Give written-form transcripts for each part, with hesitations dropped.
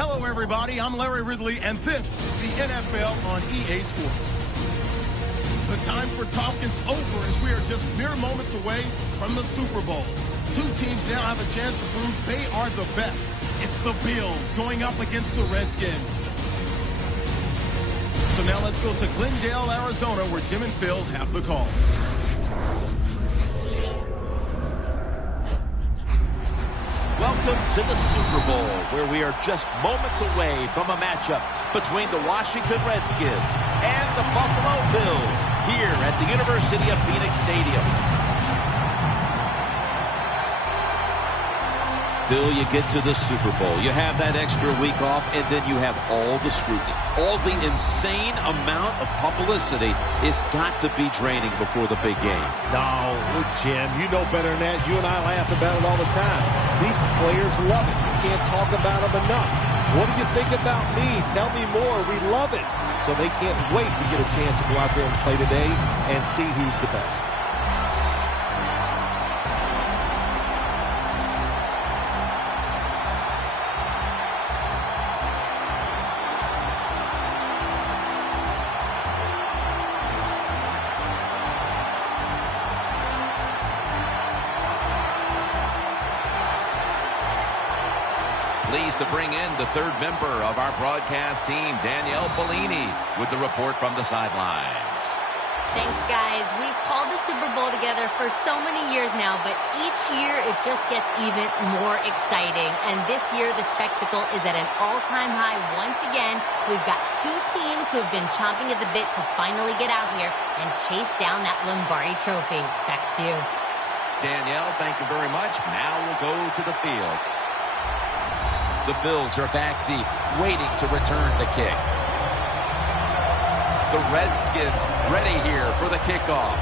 Hello, everybody. I'm Larry Ridley, and this is the NFL on EA Sports. The time for talk is over as we are just mere moments away from the Super Bowl. Two teams now have a chance to prove they are the best. It's the Bills going up against the Redskins. So now let's go to Glendale, Arizona, where Jim and Phil have the call. Welcome to the Super Bowl, where we are just moments away from a matchup between the Washington Redskins and the Buffalo Bills here at the University of Phoenix Stadium. Till you get to the Super Bowl, you have that extra week off, and then you have all the scrutiny. All the insane amount of publicity. It's got to be draining before the big game. No, Jim, you know better than that. You and I laugh about it all the time. These players love it. You can't talk about them enough. What do you think about me? Tell me more. We love it. So they can't wait to get a chance to go out there and play today and see who's the best. Pleased to bring in the third member of our broadcast team, Danielle Bellini, with the report from the sidelines. Thanks, guys. We've called the Super Bowl together for so many years now, but each year it just gets even more exciting. And this year, the spectacle is at an all-time high once again. We've got two teams who have been chomping at the bit to finally get out here and chase down that Lombardi trophy. Back to you. Danielle, thank you very much. Now we'll go to the field. The Bills are back deep, waiting to return the kick. The Redskins ready here for the kickoff.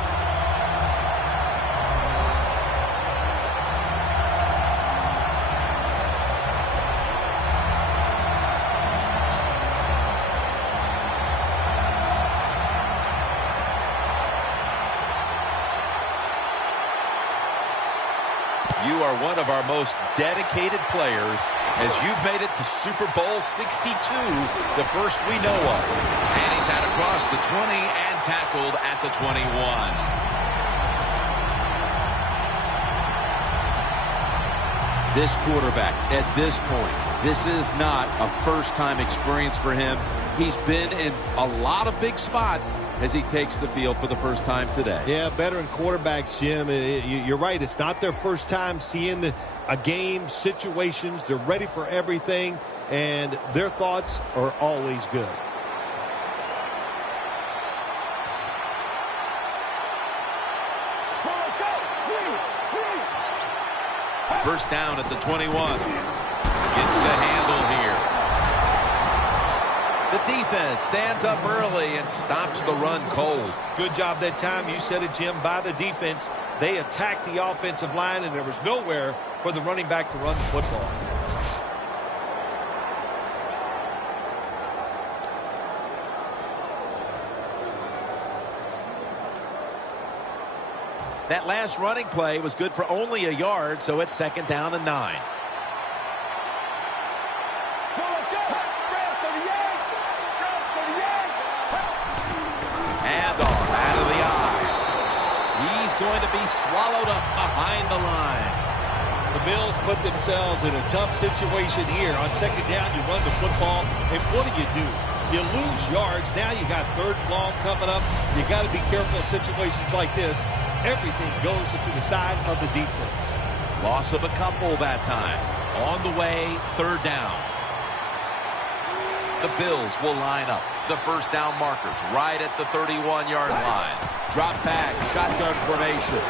You are one of our most dedicated players as you've made it to Super Bowl 62, the first we know of. And he's had across the 20 and tackled at the 21. This quarterback, at this point, this is not a first-time experience for him. He's been in a lot of big spots as he takes the field for the first time today. Yeah, veteran quarterbacks, Jim, you're right. It's not their first time seeing a game, situations. They're ready for everything, and their thoughts are always good. First down at the 21. Gets the handle here. The defense stands up early and stops the run cold. Good job that time. You said it, Jim, by the defense. They attacked the offensive line, and there was nowhere for the running back to run the football. That last running play was good for only a yard, so it's second down and 9. Handoff out of the eye. He's going to be swallowed up behind the line. The Bills put themselves in a tough situation here. On second down, you run the football, and what do? You lose yards. Now you got third and long coming up. You got to be careful in situations like this. Everything goes to the side of the defense. Loss of a couple that time. On the way, third down. The Bills will line up. The first down markers right at the 31-yard line. Drop back, shotgun formation.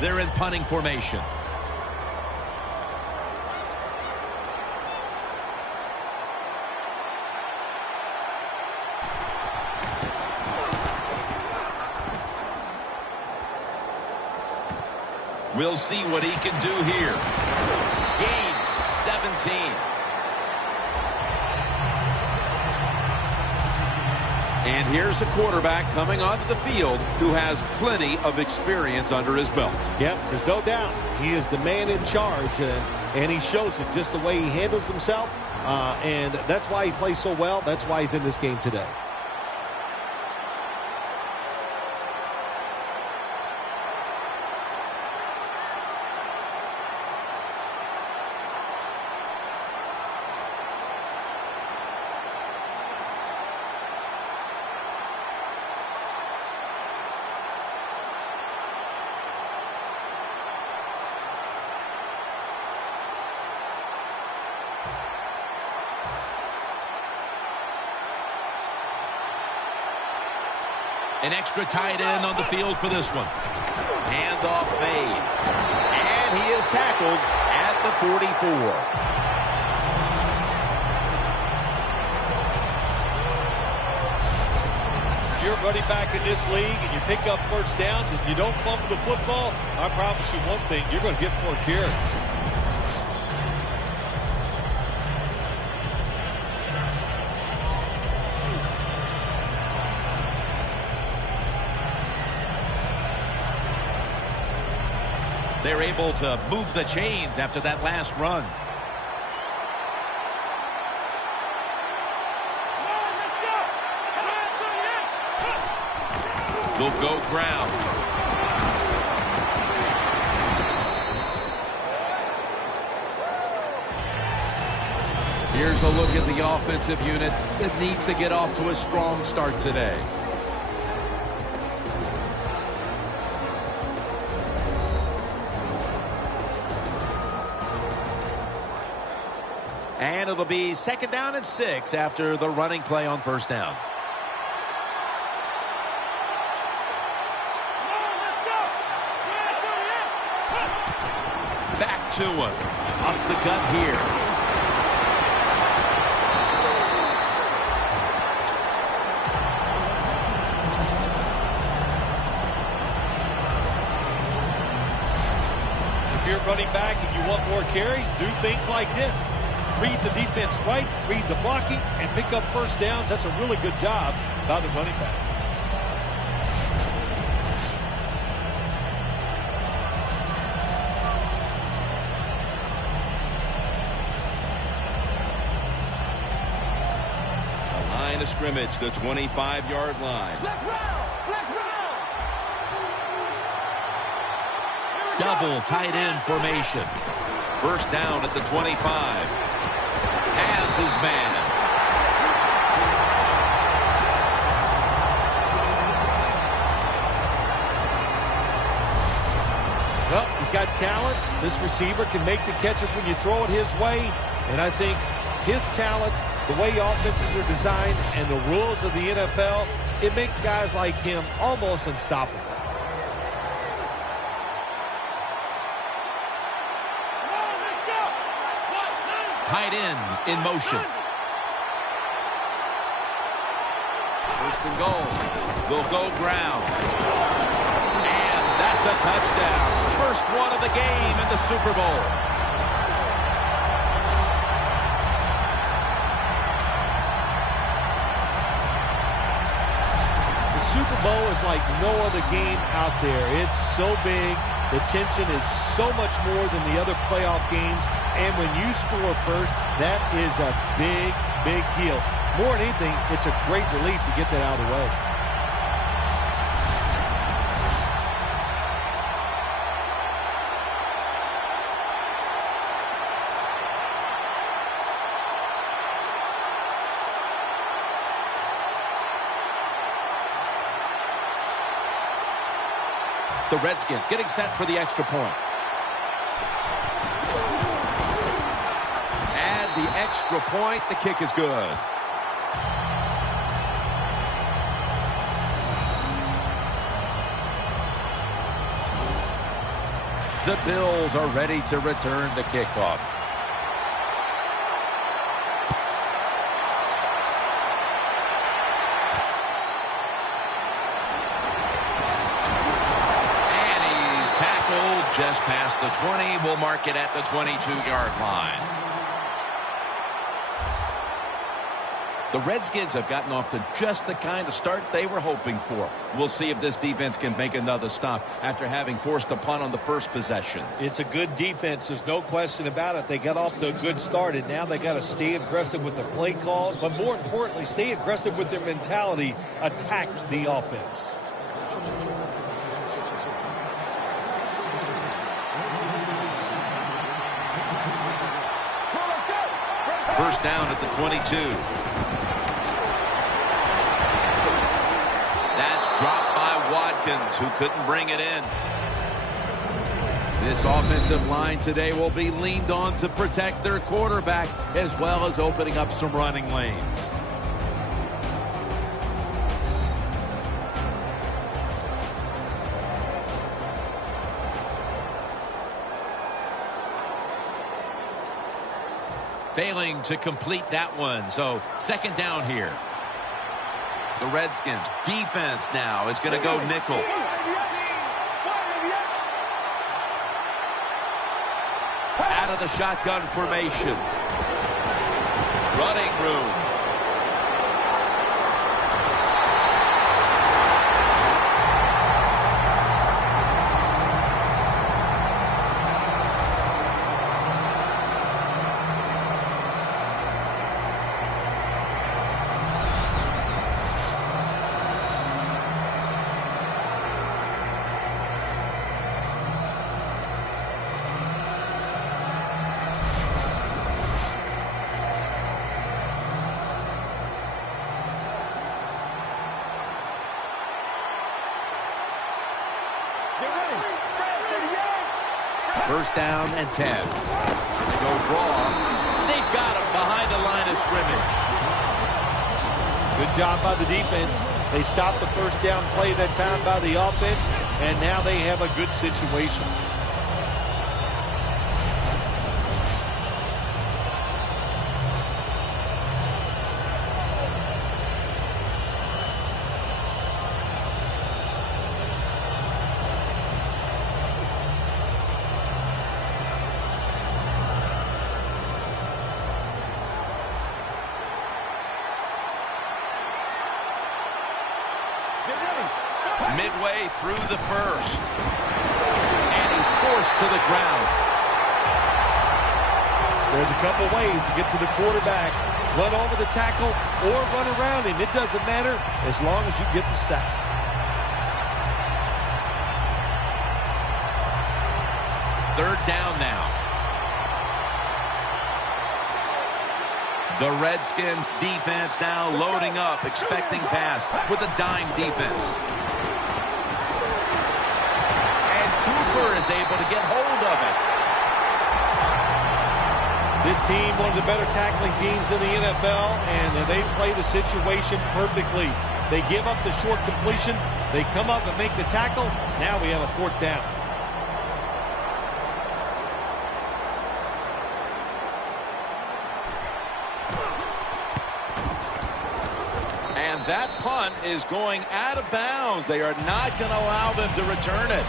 They're in punting formation. We'll see what he can do here. gains 17. And here's a quarterback coming onto the field who has plenty of experience under his belt. Yep, there's no doubt. He is the man in charge, and he shows it just the way he handles himself. And that's why he plays so well. That's why he's in this game today. An extra tight end on the field for this one. Handoff made. And he is tackled at the 44. You're running back in this league and you pick up first downs and you don't fumble the football, I promise you one thing, you're going to get more carries. They're able to move the chains after that last run. They'll go ground. Here's a look at the offensive unit that needs to get off to a strong start today. And it'll be 2nd down and 6 after the running play on 1st down. Back to him. Up the gut here. If you're running back and you want more carries, do things like this. Read the defense right, read the blocking, and pick up first downs. That's a really good job by the running back. The line of scrimmage, the 25-yard line. Double tight end formation. 1st down at the 25. Has his man. Well, he's got talent. This receiver can make the catches when you throw it his way. And I think his talent, the way offenses are designed, and the rules of the NFL, it makes guys like him almost unstoppable. Tight end in motion. 1st and goal. They'll go ground. And that's a touchdown. 1st one of the game in the Super Bowl. The Super Bowl is like no other game out there. It's so big. The tension is so much more than the other playoff games. And when you score first, that is a big, big deal. More than anything, it's a great relief to get that out of the way. The Redskins getting set for the extra point. And the extra point, the kick is good. The Bills are ready to return the kickoff. middle, just past the 20. We'll mark it at the 22-yard line. The Redskins have gotten off to just the kind of start they were hoping for. We'll see if this defense can make another stop after having forced a punt on the first possession. It's a good defense. There's no question about it. They got off to a good start, and now they got to stay aggressive with the play calls, but more importantly, stay aggressive with their mentality, attack the offense. First down at the 22. That's dropped by Watkins, who couldn't bring it in. This offensive line today will be leaned on to protect their quarterback, as well as opening up some running lanes. Failing to complete that one, so second down here. The Redskins defense now is going to go nickel. Out of the shotgun formation. Running room. First down and 10. They go draw. They've got him behind the line of scrimmage. Good job by the defense. They stopped the first down play that time by the offense, and now they have a good situation. Midway through the first. And he's forced to the ground. There's a couple ways to get to the quarterback. Run over the tackle or run around him. It doesn't matter as long as you get the sack. Third down now. The Redskins defense now loading up, expecting pass with a dime defense. And Cooper is able to get hold of it. This team, one of the better tackling teams in the NFL, and they play the situation perfectly. They give up the short completion. They come up and make the tackle. Now we have a fourth down. That punt is going out of bounds. They are not going to allow them to return it.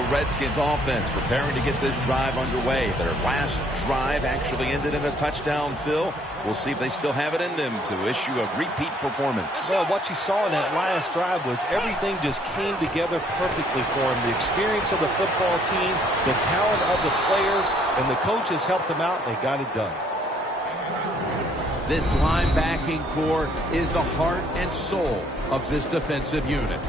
The Redskins offense preparing to get this drive underway. Their last drive actually ended in a touchdown, Phil. We'll see if they still have it in them to issue a repeat performance. Well, what you saw in that last drive was everything just came together perfectly for them. The experience of the football team, the talent of the players, and the coaches helped them out, and they got it done. This linebacking core is the heart and soul of this defensive unit.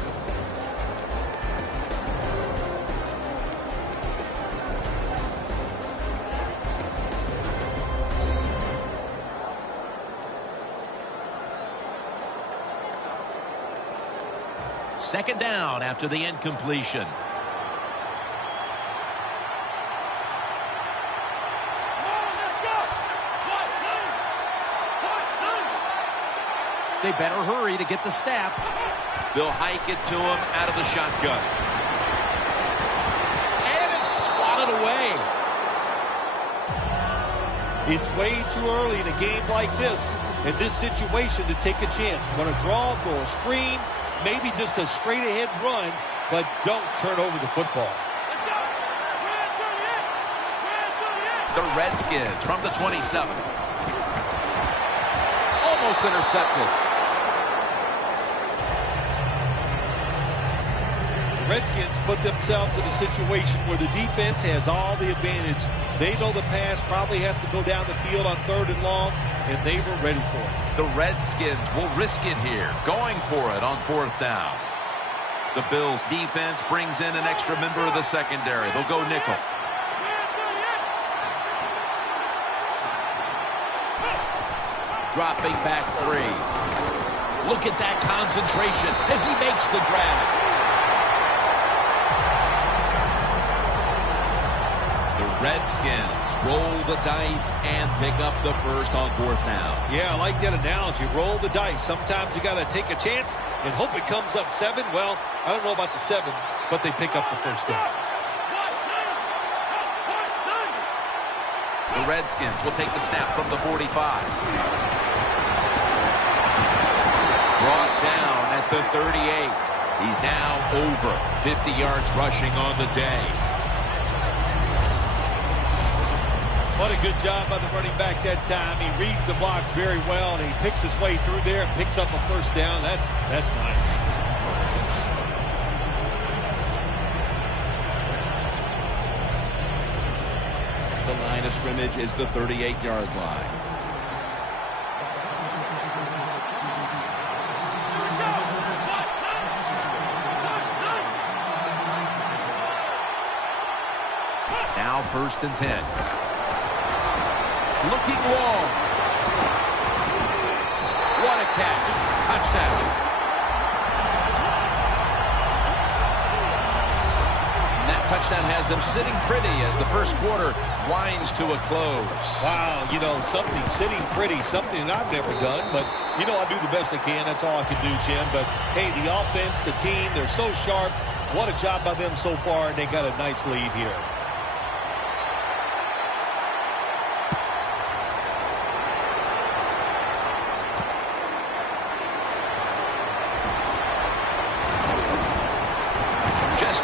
Second down after the incompletion. They better hurry to get the snap. They'll hike it to him out of the shotgun. And it's swatted away. It's way too early in a game like this, in this situation, to take a chance. Want to draw, throw a screen, maybe just a straight-ahead run. but don't turn over the football. The Redskins from the 27. Almost intercepted. The Redskins put themselves in a situation where the defense has all the advantage. They know the pass probably has to go down the field on 3rd and long, and they were ready for it. The Redskins will risk it here, going for it on 4th down. The Bills defense brings in an extra member of the secondary. They'll go nickel. Dropping back 3. Look at that concentration as he makes the grab. The Redskins roll the dice and pick up the first on 4th down. Yeah, I like that analogy. Roll the dice. Sometimes you got to take a chance and hope it comes up 7. Well, I don't know about the 7, but they pick up the first down. The Redskins will take the snap from the 45. Brought down at the 38. He's now over 50 yards rushing on the day. What a good job by the running back that time. He reads the blocks very well, and he picks his way through there and picks up a first down. That's nice. The line of scrimmage is the 38-yard line. Now 1st and 10. Looking long. What a catch. Touchdown. And that touchdown has them sitting pretty as the first quarter winds to a close. Wow, you know, something sitting pretty, something that I've never done, but, you know, I do the best I can. That's all I can do, Jim. But, hey, the offense, the team, they're so sharp. What a job by them so far, and they got a nice lead here.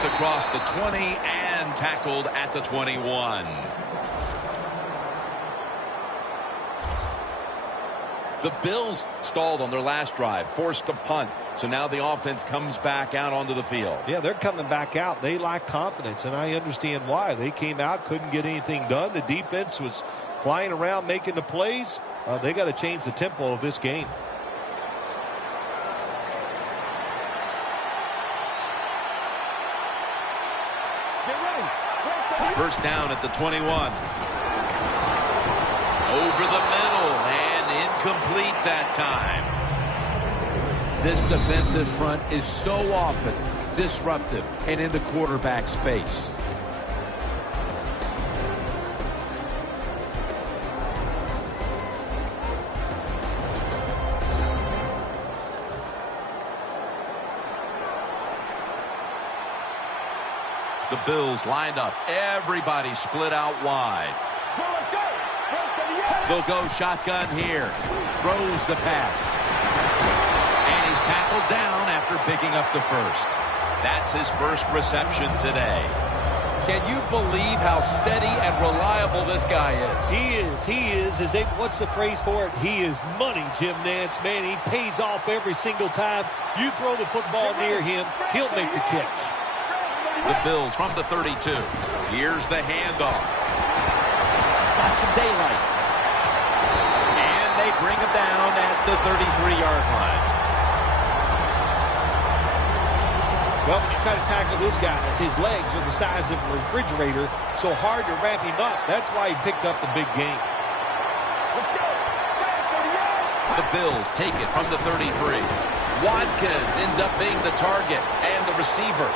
Across the 20 and tackled at the 21. The Bills stalled on their last drive, forced to punt. So now the offense comes back out onto the field. Yeah, they're coming back out. They lack confidence, and I understand why. They came out, couldn't get anything done. The defense was flying around making the plays. They got to change the tempo of this game. First down at the 21. Over the middle and incomplete that time. This defensive front is so often disruptive and in the quarterback space. The Bills lined up. Everybody split out wide. They'll go shotgun here. Throws the pass. And he's tackled down after picking up the first. That's his first reception today. Can you believe how steady and reliable this guy is? He is. What's the phrase for it? He is money, Jim Nantz. Man, he pays off every single time. You throw the football near him, he'll make the catch. The Bills from the 32. Here's the handoff. He's got some daylight. And they bring him down at the 33-yard line. Well, when you try to tackle this guy, his legs are the size of a refrigerator, so hard to wrap him up. That's why he picked up the big game. Let's go. The Bills take it from the 33. Watkins ends up being the target and the receiver.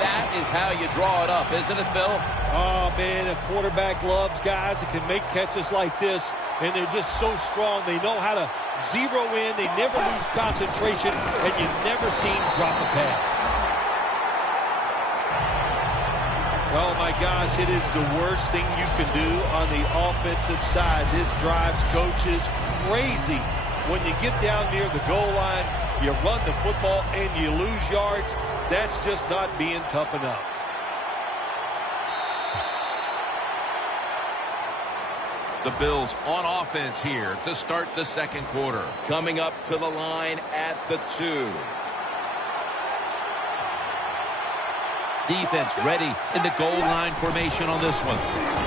That is how you draw it up, isn't it, Phil? Oh, man, a quarterback loves guys that can make catches like this, and they're just so strong. They know how to zero in. They never lose concentration, and you never see him drop a pass. Oh, my gosh, it is the worst thing you can do on the offensive side. This drives coaches crazy. When you get down near the goal line, you run the football and you lose yards. That's just not being tough enough. The Bills on offense here to start the second quarter. Coming up to the line at the 2. Defense ready in the goal line formation on this one.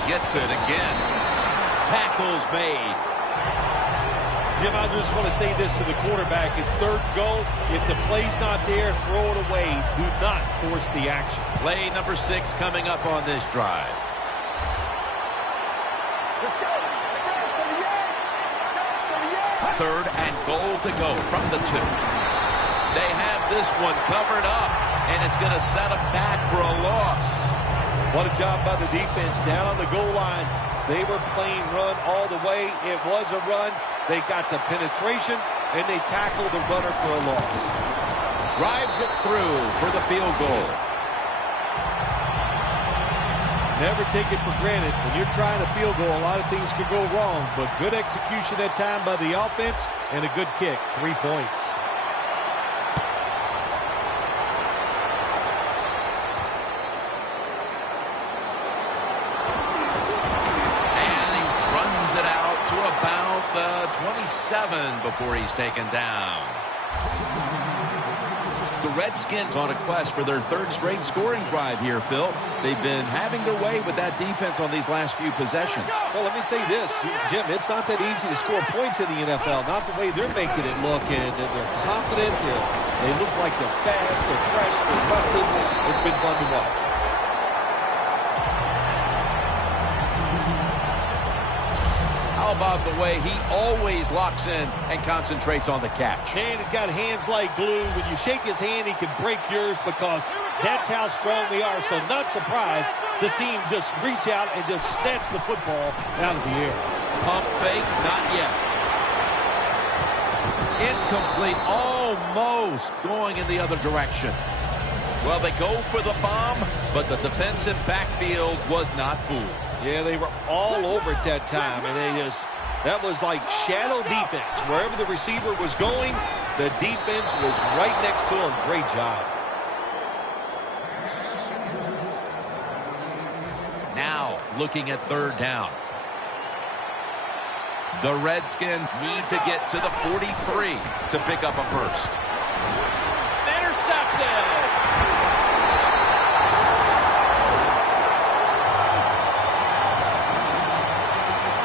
Gets it again. Tackles made. Jim, I just want to say this to the quarterback. It's third and goal. If the play's not there, throw it away. Do not force the action. Play number 6 coming up on this drive. Let's go. Third and goal to go from the 2. They have this one covered up, and it's going to set them back for a loss. What a job by the defense down on the goal line. They were playing run all the way. It was a run. They got the penetration, and they tackled the runner for a loss. Drives it through for the field goal. Never take it for granted. When you're trying a field goal, a lot of things could go wrong, but good execution that time by the offense and a good kick. 3 points. And he runs it out to about the 27 before he's taken down. The Redskins on a quest for their third straight scoring drive here, Phil. They've been having their way with that defense on these last few possessions. Well, let me say this, Jim, it's not that easy to score points in the NFL, not the way they're making it look, and they're confident, they look like they're fast, they're fresh, they're busted. It's been fun to watch. How about the way he always locks in and concentrates on the catch? Man, he's got hands like glue. When you shake his hand, he can break yours because that's how strong they are. So not surprised to see him just reach out and just snatch the football out of the air. Pump fake, not yet. Incomplete, almost going in the other direction. Well, they go for the bomb, but the defensive backfield was not fooled. Yeah, they were all over at that time, and that was like shadow defense. Wherever the receiver was going, the defense was right next to him. Great job. Now, looking at third down. The Redskins need to get to the 43 to pick up a first. Intercepted!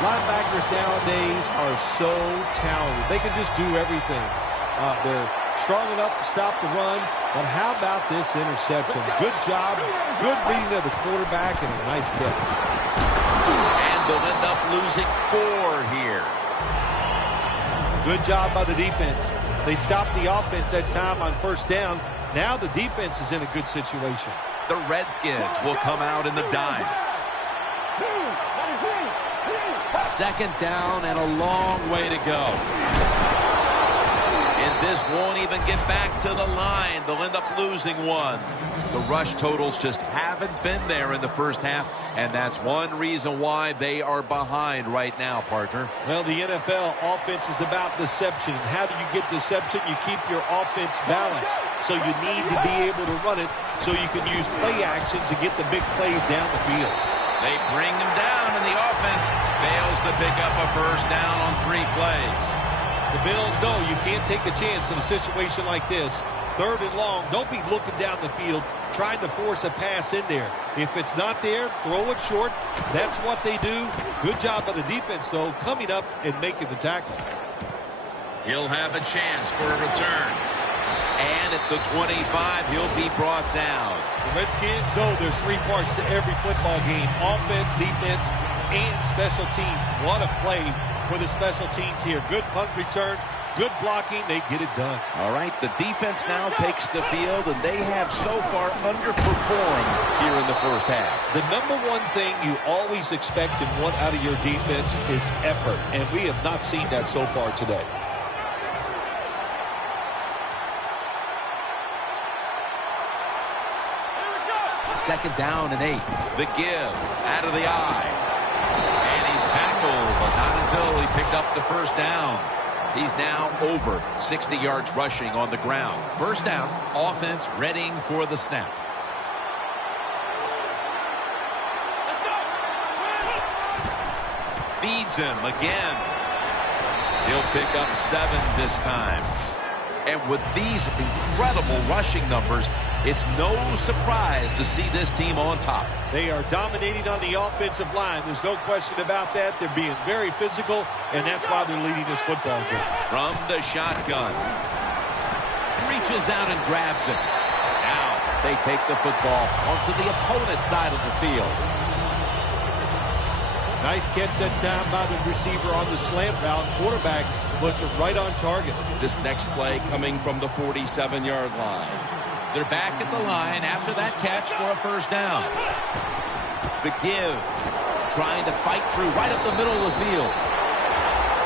Linebackers nowadays are so talented. They can just do everything. They're strong enough to stop the run, but how about this interception? Good job, good reading of the quarterback, and a nice catch. And they'll end up losing 4 here. Good job by the defense. They stopped the offense that time on first down. Now the defense is in a good situation. The Redskins will come out in the dime. Second down and a long way to go. And this won't even get back to the line. They'll end up losing 1. The rush totals just haven't been there in the first half, and that's one reason why they are behind right now, partner. Well, the NFL offense is about deception. How do you get deception? You keep your offense balanced. So you need to be able to run it so you can use play actions to get the big plays down the field. They bring him down, and the offense fails to pick up a first down on 3 plays. The Bills know you can't take a chance in a situation like this. Third and long, don't be looking down the field trying to force a pass in there. If it's not there, throw it short. That's what they do. Good job by the defense, though, coming up and making the tackle. He'll have a chance for a return. And at the 25, he'll be brought down. The Redskins know there's 3 parts to every football game: offense, defense, and special teams. What a play for the special teams here. Good punt return, good blocking. They get it done. All right, the defense now takes the field, and they have so far underperformed here in the first half. The number one thing you always expect and want out of your defense is effort, and we have not seen that so far today. 2nd down and 8. The give out of the eye. And he's tackled, but not until he picked up the 1st down. He's now over 60 yards rushing on the ground. 1st down, offense readying for the snap. Feeds him again. He'll pick up 7 this time. And with these incredible rushing numbers, it's no surprise to see this team on top. They are dominating on the offensive line. There's no question about that. They're being very physical, and that's why they're leading this football game. From the shotgun. Reaches out and grabs it. Now they take the football onto the opponent's side of the field. Nice catch that time by the receiver on the slant route. Quarterback puts it right on target. This next play coming from the 47-yard line. They're back at the line after that catch for a 1st down. The give. Trying to fight through right up the middle of the field.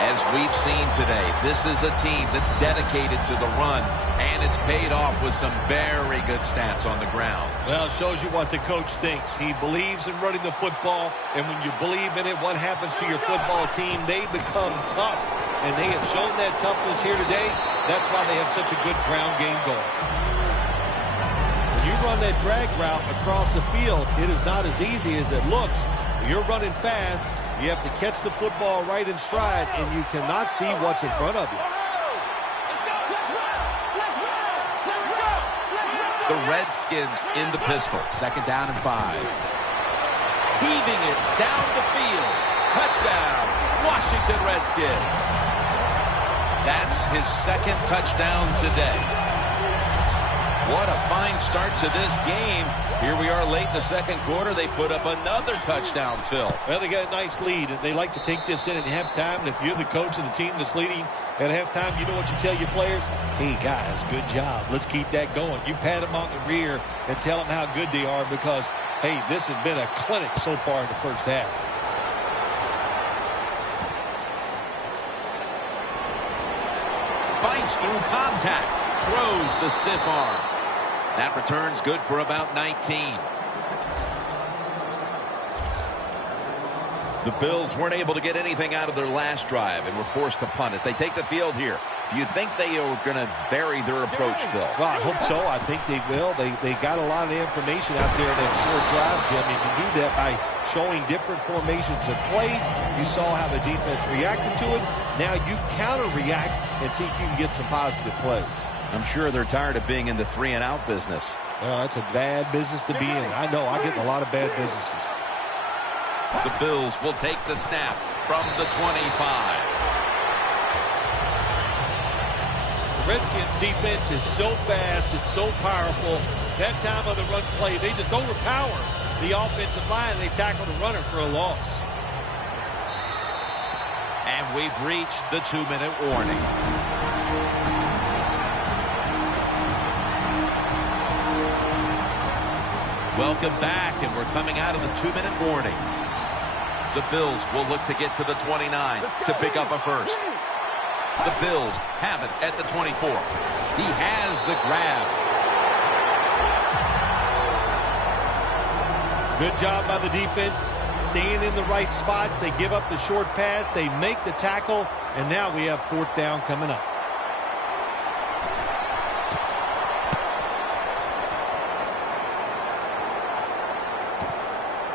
As we've seen today, this is a team that's dedicated to the run, and it's paid off with some very good stats on the ground. Well, it shows you what the coach thinks. He believes in running the football, and when you believe in it, what happens to your football team? They become tough, and they have shown that toughness here today. That's why they have such a good ground game going. When you run that drag route across the field, it is not as easy as it looks. When you're running fast, you have to catch the football right in stride, and you cannot see what's in front of you. The Redskins in the pistol. 2nd down and 5. Heaving it down the field. Touchdown, Washington Redskins. That's his 2nd touchdown today. What a fine start to this game. Here we are late in the 2nd quarter. They put up another touchdown, Phil. Well, they got a nice lead, and they like to take this in at halftime. And if you're the coach of the team that's leading at halftime, you know what you tell your players? Hey, guys, good job. Let's keep that going. You pat them on the rear and tell them how good they are because, hey, this has been a clinic so far in the 1st half. Fights through contact. Throws the stiff arm. That return's good for about 19. The Bills weren't able to get anything out of their last drive and were forced to punt as they take the field here. Do you think they are going to vary their approach, Phil? Well, I hope so. I think they will. They got a lot of information out there in that short drive, Jim. You can do that by showing different formations and plays. You saw how the defense reacted to it. Now you counter-react and see if you can get some positive plays. I'm sure they're tired of being in the 3-and-out business. Well, that's a bad business to be in. I know. I get in a lot of bad businesses. The Bills will take the snap from the 25. The Redskins defense is so fast and so powerful. That time of the run play, they just overpower the offensive line. They tackle the runner for a loss. And we've reached the 2-minute warning. Welcome back, and we're coming out of the 2-minute warning. The Bills will look to get to the 29 to pick up a 1st. The Bills have it at the 24. He has the grab. Good job by the defense, staying in the right spots. They give up the short pass. They make the tackle, and now we have 4th down coming up.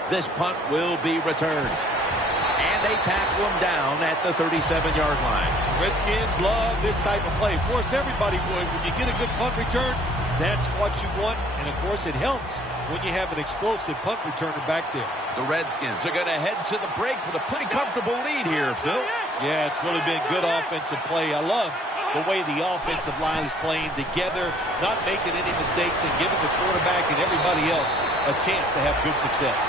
This punt will be returned. And they tackle him down at the 37-yard line. Redskins love this type of play. Of course, everybody would. When you get a good punt return, that's what you want. And, of course, it helps when you have an explosive punt returner back there. The Redskins are going to head to the break with a pretty comfortable lead here, Phil. Yeah, it's really been good offensive play. I love the way the offensive line is playing together, not making any mistakes, and giving the quarterback and everybody else a chance to have good success.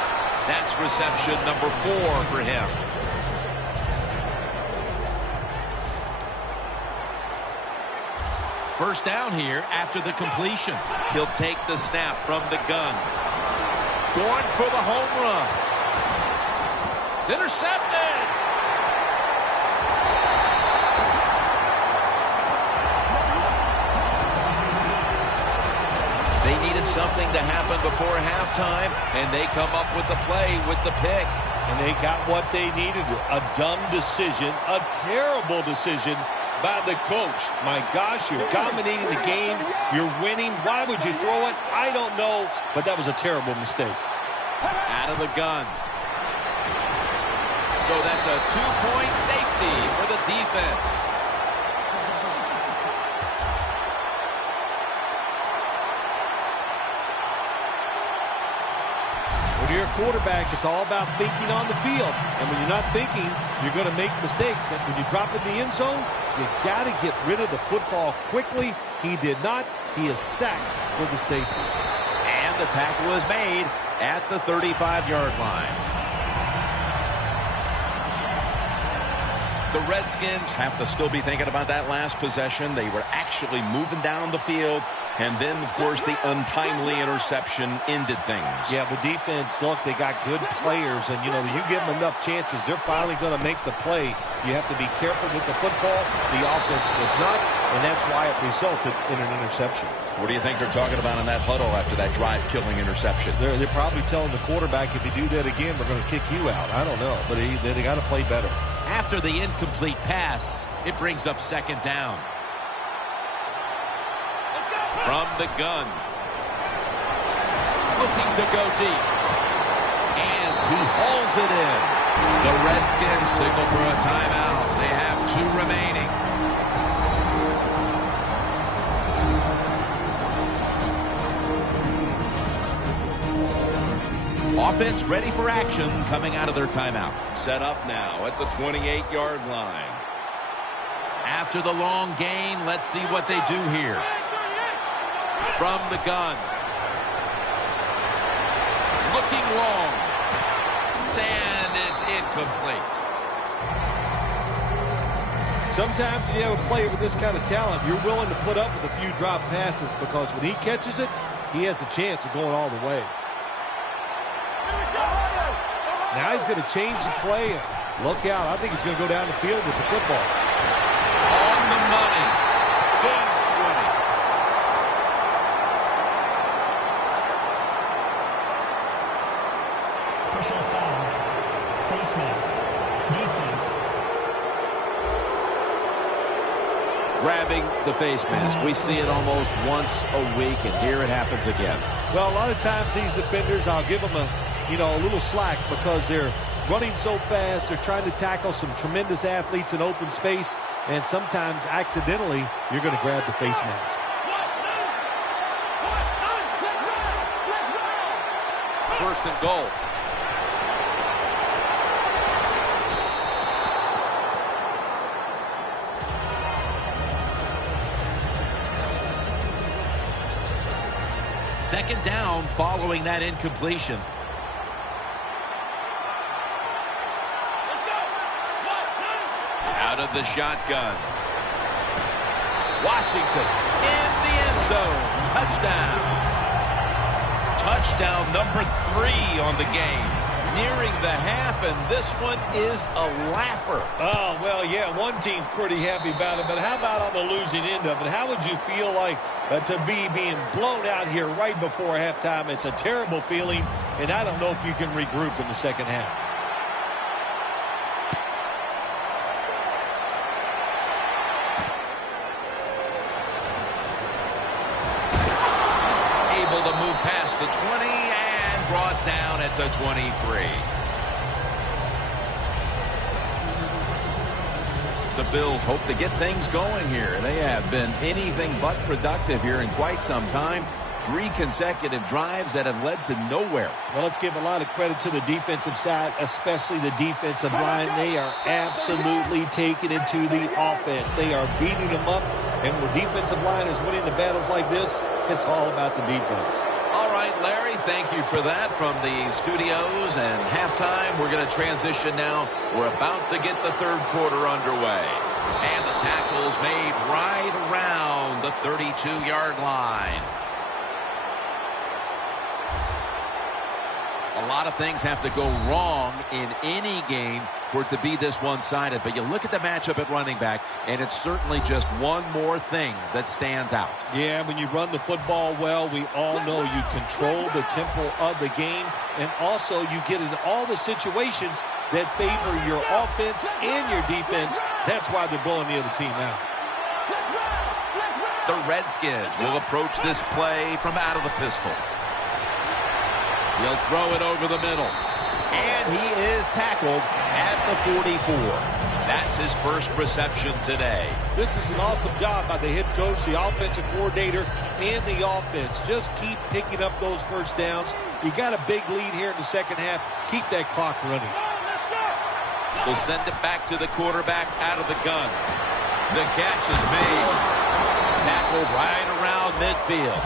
That's reception number 4 for him. First down here after the completion. He'll take the snap from the gun. Going for the home run. It's intercepted. They need a needed something to happen before halftime, and they come up with the play with the pick. And they got what they needed. A dumb decision, a terrible decision by the coach. My gosh, you're dominating the game. You're winning. Why would you throw it? I don't know, but that was a terrible mistake. Out of the gun. So that's a 2-point safety for the defense. When you're a quarterback, it's all about thinking on the field. And when you're not thinking, you're going to make mistakes. That when you drop in the end zone, you got to get rid of the football quickly. He did not. He is sacked for the safety. And the tackle is made at the 35-yard line. The Redskins have to still be thinking about that last possession. They were actually moving down the field. And then, of course, the untimely interception ended things. Yeah, the defense, look, they got good players. And, you know, you give them enough chances, they're finally going to make the play. You have to be careful with the football. The offense was not, and that's why it resulted in an interception. What do you think they're talking about in that huddle after that drive-killing interception? They're probably telling the quarterback, if you do that again, we're going to kick you out. I don't know, but they got to play better. After the incomplete pass, it brings up second down. From the gun. Looking to go deep. And he hauls it in. The Redskins signal for a timeout. They have 2 remaining. Offense ready for action coming out of their timeout. Set up now at the 28-yard line. After the long gain, let's see what they do here. From the gun. Looking long. And it's incomplete. Sometimes when you have a player with this kind of talent, you're willing to put up with a few drop passes because when he catches it, he has a chance of going all the way. Now he's going to change the play. Look out. I think he's going to go down the field with the football. On the money. Gains 20. Personal foul. Face mask. Defense. Grabbing the face mask. We see it almost once a week, and here it happens again. Well, a lot of times these defenders, I'll give them a little slack because they're running so fast. They're trying to tackle some tremendous athletes in open space, and sometimes accidentally you're going to grab the face mask. First and goal. Second down following that incompletion. Out of the shotgun. Washington in the end zone. Touchdown. Touchdown number 3 on the game. Nearing the half, and this one is a laugher. Oh, well, yeah, one team's pretty happy about it, but how about on the losing end of it? How would you feel like to be being blown out here right before halftime? It's a terrible feeling, and I don't know if you can regroup in the second half. Able to move past the 20 and brought down at the 23. The Bills hope to get things going here. They have been anything but productive here in quite some time. 3 consecutive drives that have led to nowhere. Well, let's give a lot of credit to the defensive side, especially the defensive line. They are absolutely taking it to the offense. They are beating them up, and when the defensive line is winning the battles like this, it's all about the defense. All right, Larry, thank you for that from the studios. And halftime, we're going to transition now. We're about to get the third quarter underway. And the tackle's made right around the 32-yard line. A lot of things have to go wrong in any game for it to be this one-sided. But you look at the matchup at running back, and it's certainly just one more thing that stands out. Yeah, when you run the football well, we all know you control the tempo of the game, and also you get into all the situations that favor your offense and your defense. That's why they're blowing the other team out. The Redskins will approach this play from out of the pistol. He'll throw it over the middle. And he is tackled at the 44. That's his first reception today. This is an awesome job by the head coach, the offensive coordinator, and the offense. Just keep picking up those first downs. You got a big lead here in the second half. Keep that clock running. We'll send it back to the quarterback out of the gun. The catch is made. Tackled right around midfield.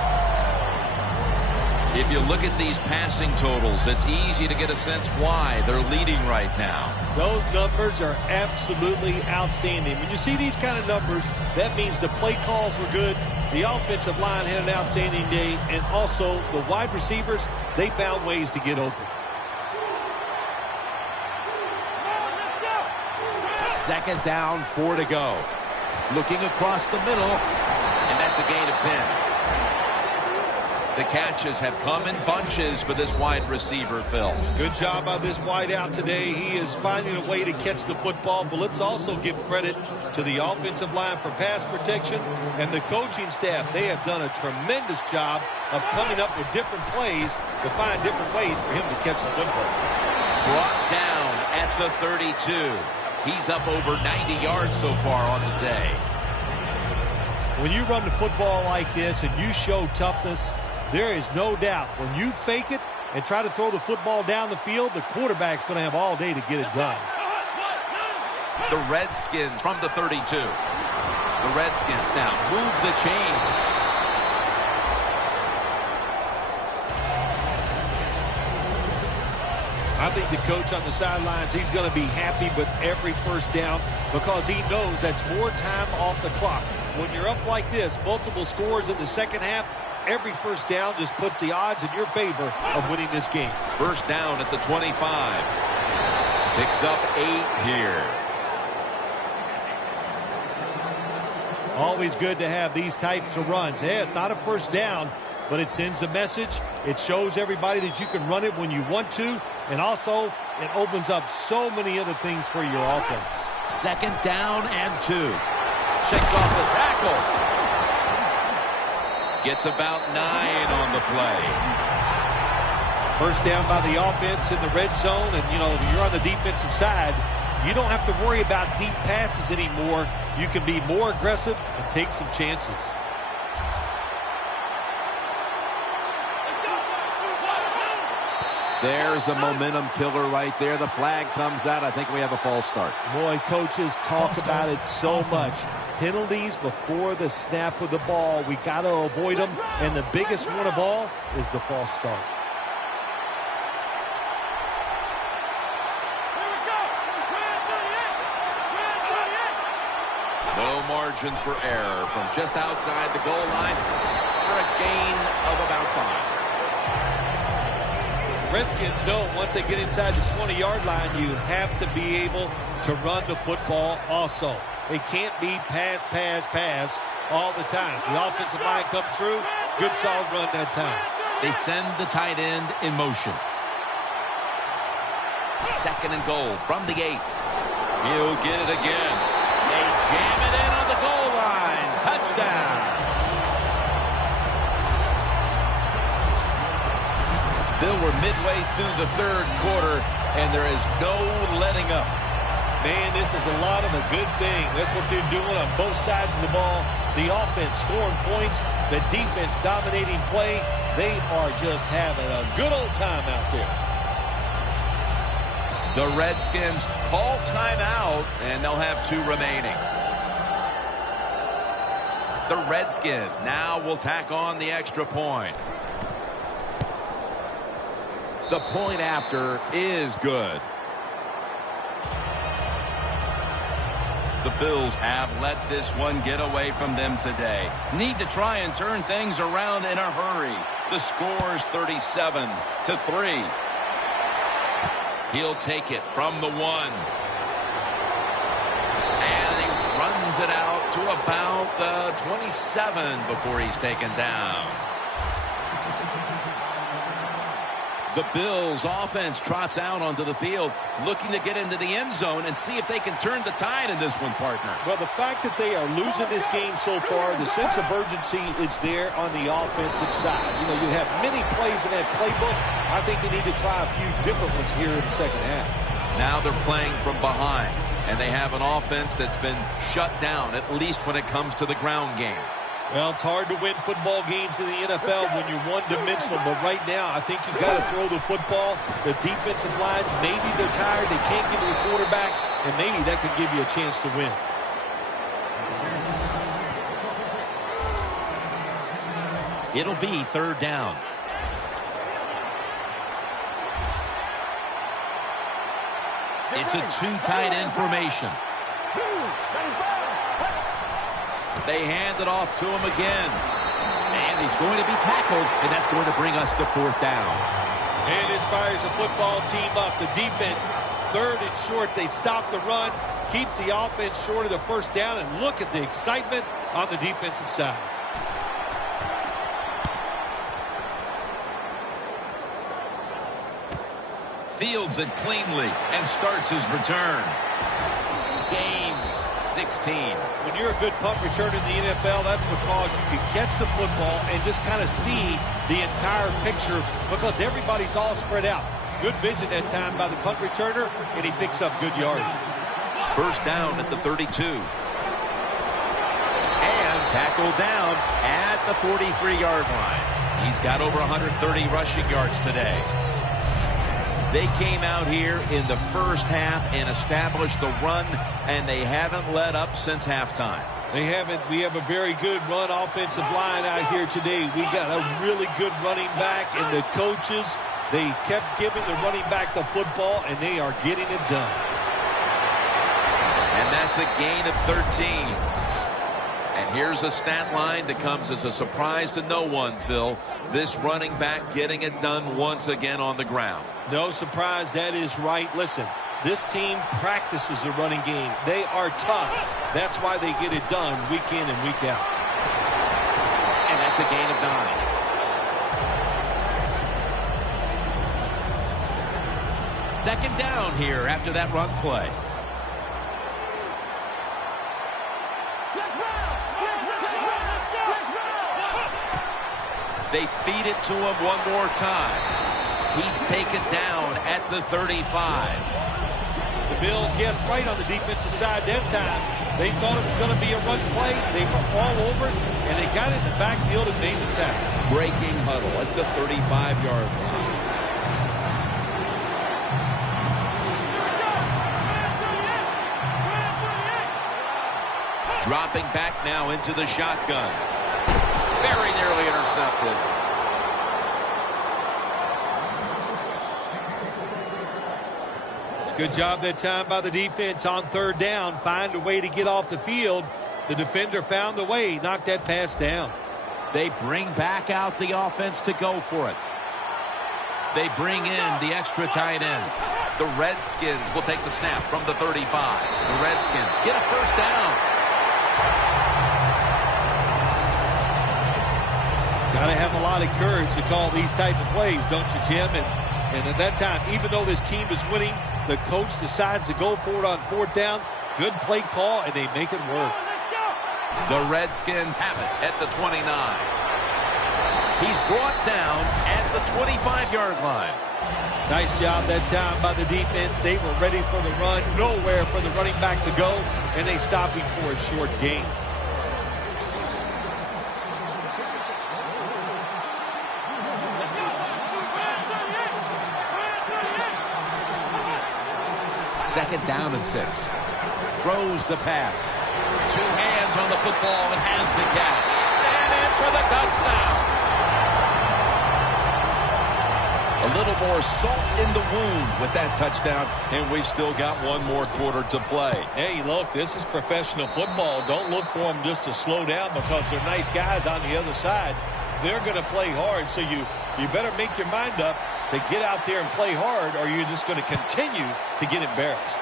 If you look at these passing totals, it's easy to get a sense why they're leading right now. Those numbers are absolutely outstanding. When you see these kind of numbers, that means the play calls were good, the offensive line had an outstanding day, and also the wide receivers, they found ways to get open. Second down, 4 to go. Looking across the middle, and that's a gain of 10. The catches have come in bunches for this wide receiver, Phil. Good job by this wide out today. He is finding a way to catch the football, but let's also give credit to the offensive line for pass protection and the coaching staff. They have done a tremendous job of coming up with different plays to find different ways for him to catch the football. Brought down at the 32. He's up over 90 yards so far on the day. When you run the football like this and you show toughness, there is no doubt when you fake it and try to throw the football down the field, the quarterback's going to have all day to get it done. The Redskins from the 32. The Redskins now move the chains. I think the coach on the sidelines, he's going to be happy with every first down because he knows that's more time off the clock. When you're up like this, multiple scores in the second half, every first down just puts the odds in your favor of winning this game. First down at the 25. Picks up 8 here. Always good to have these types of runs. Hey, it's not a first down, but it sends a message. It shows everybody that you can run it when you want to, and also it opens up so many other things for your offense. Second down and 2. Shakes off the tackle. Gets about 9 on the play. First down by the offense in the red zone, and you know, if you're on the defensive side, you don't have to worry about deep passes anymore. You can be more aggressive and take some chances. There's a momentum killer right there. The flag comes out. I think we have a false start. Boy, coaches talk about it so much. Penalties before the snap of the ball. We got to avoid them. And the biggest one of all is the false start. No margin for error from just outside the goal line for a gain of about 5. Redskins know once they get inside the 20-yard line, you have to be able to run the football also. It can't be pass, pass, pass all the time. The offensive line comes through. Good, solid run that time. They send the tight end in motion. Second and goal from the 8. He'll get it again. They jam it in on the goal line. Touchdown. Bill, we're midway through the third quarter, and there is no letting up. Man, this is a lot of a good thing. That's what they're doing on both sides of the ball. The offense scoring points, the defense dominating play. They are just having a good old time out there. The Redskins call timeout, and they'll have 2 remaining. The Redskins now will tack on the extra point. The point after is good. The Bills have let this one get away from them today. Need to try and turn things around in a hurry. The score's 37-3. He'll take it from the 1. And he runs it out to about the 27 before he's taken down. The Bills offense trots out onto the field, looking to get into the end zone and see if they can turn the tide in this one, partner. Well, the fact that they are losing this game so far, the sense of urgency is there on the offensive side. You know, you have many plays in that playbook. I think they need to try a few different ones here in the second half. Now they're playing from behind, and they have an offense that's been shut down, at least when it comes to the ground game. Well, it's hard to win football games in the NFL when you're one-dimensional, but right now I think you've got to throw the football. The defensive line, maybe they're tired, they can't get to the quarterback, and maybe that could give you a chance to win. It'll be 3rd down. It's a 2 tight end formation. They hand it off to him again. And he's going to be tackled, and that's going to bring us to 4th down. And this fires the football team up. The defense, 3rd and short. They stop the run, keeps the offense short of the 1st down, and look at the excitement on the defensive side. Fields it cleanly and starts his return. Games 16. When you're a good punt returner in the NFL, that's because you can catch the football and just kind of see the entire picture because everybody's all spread out. Good vision that time by the punt returner, and he picks up good yardage. 1st down at the 32. And tackled down at the 43-yard line. He's got over 130 rushing yards today. They came out here in the 1st half and established the run, and they haven't let up since halftime. They haven't. We have a very good run offensive line out here today. We got a really good running back, and the coaches, they kept giving the running back the football, and they are getting it done. And that's a gain of 13. And here's a stat line that comes as a surprise to no one, Phil. This running back getting it done once again on the ground. No surprise, that is right. Listen, this team practices the running game. They are tough. That's why they get it done week in and week out. And that's a gain of 9. 2nd down here after that run play. They feed it to him one more time. He's taken down at the 35. The Bills guessed right on the defensive side that time. They thought it was going to be a run play. They were all over it, and they got it in the backfield and made the tackle. Breaking huddle at the 35-yard line. Dropping back now into the shotgun. Very nearly intercepted. It's a good job that time by the defense on 3rd down. Find a way to get off the field. The defender found the way. Knocked that pass down. They bring back out the offense to go for it. They bring in the extra tight end. The Redskins will take the snap from the 35. The Redskins get a 1st down. Got to have a lot of courage to call these type of plays, don't you, Jim? And at that time, even though this team is winning, the coach decides to go for it on 4th down. Good play call, and they make it work. The Redskins have it at the 29. He's brought down at the 25-yard line. Nice job that time by the defense. They were ready for the run. Nowhere for the running back to go, and they stop him for a short gain. Second down and 6. Throws the pass. 2 hands on the football and has the catch. And in for the touchdown. A little more salt in the wound with that touchdown, and we've still got one more quarter to play. Hey, look, this is professional football. Don't look for them just to slow down because they're nice guys on the other side. They're going to play hard, so you better make your mind up. to get out there and play hard, or you're just going to continue to get embarrassed.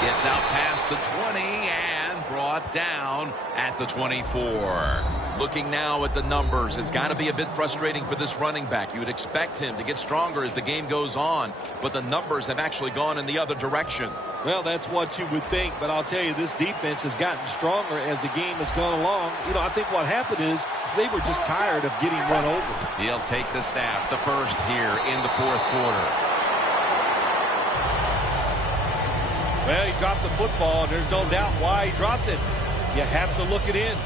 Gets out past the 20 and brought down at the 24. Looking now at the numbers, it's got to be a bit frustrating for this running back. You would expect him to get stronger as the game goes on, but the numbers have actually gone in the other direction. Well, that's what you would think, but I'll tell you, this defense has gotten stronger as the game has gone along. You know, I think what happened is they were just tired of getting run over. He'll take the snap, the first here in the fourth quarter. Well, he dropped the football, and there's no doubt why he dropped it. You have to look it in.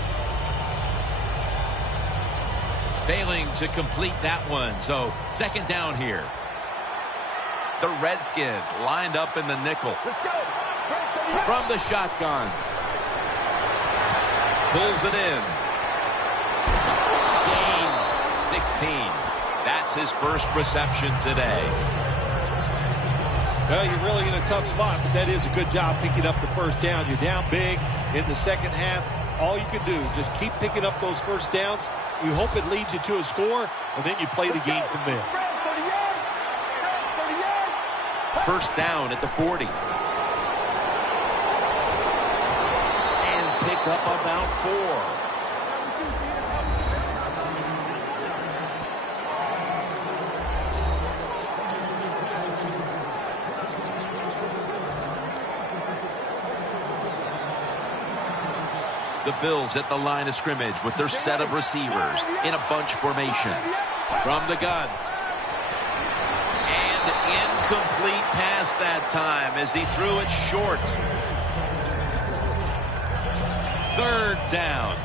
Failing to complete that one, so second down here. The Redskins lined up in the nickel. Let's go. From the shotgun. Pulls it in. Gains 16. That's his first reception today. Well, you're really in a tough spot, but that is a good job picking up the first down. You're down big in the second half. All you can do is just keep picking up those first downs. You hope it leads you to a score, and then you play the game from there. First down at the 40. And pick up about 4. The Bills at the line of scrimmage with their set of receivers in a bunch formation. From the gun. And incomplete pass that time as he threw it short. Third down.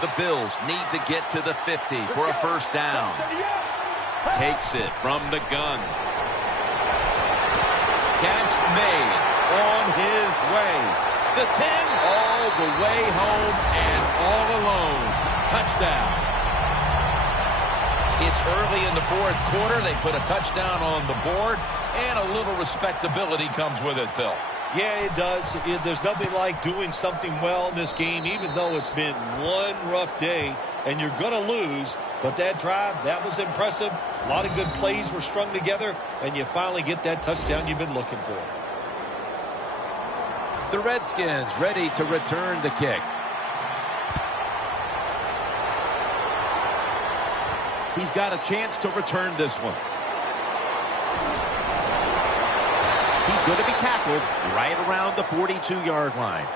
The Bills need to get to the 50 for a first down. Takes it from the gun. Catch made. On his way. The 10. All the way home and all alone. Touchdown. It's early in the fourth quarter. They put a touchdown on the board, and a little respectability comes with it, Phil. Yeah, it does. There's nothing like doing something well in this game, even though it's been one rough day, and you're going to lose. But that drive, that was impressive. A lot of good plays were strung together, and you finally get that touchdown you've been looking for. The Redskins ready to return the kick. He's got a chance to return this one. He's going to be tackled right around the 42-yard line.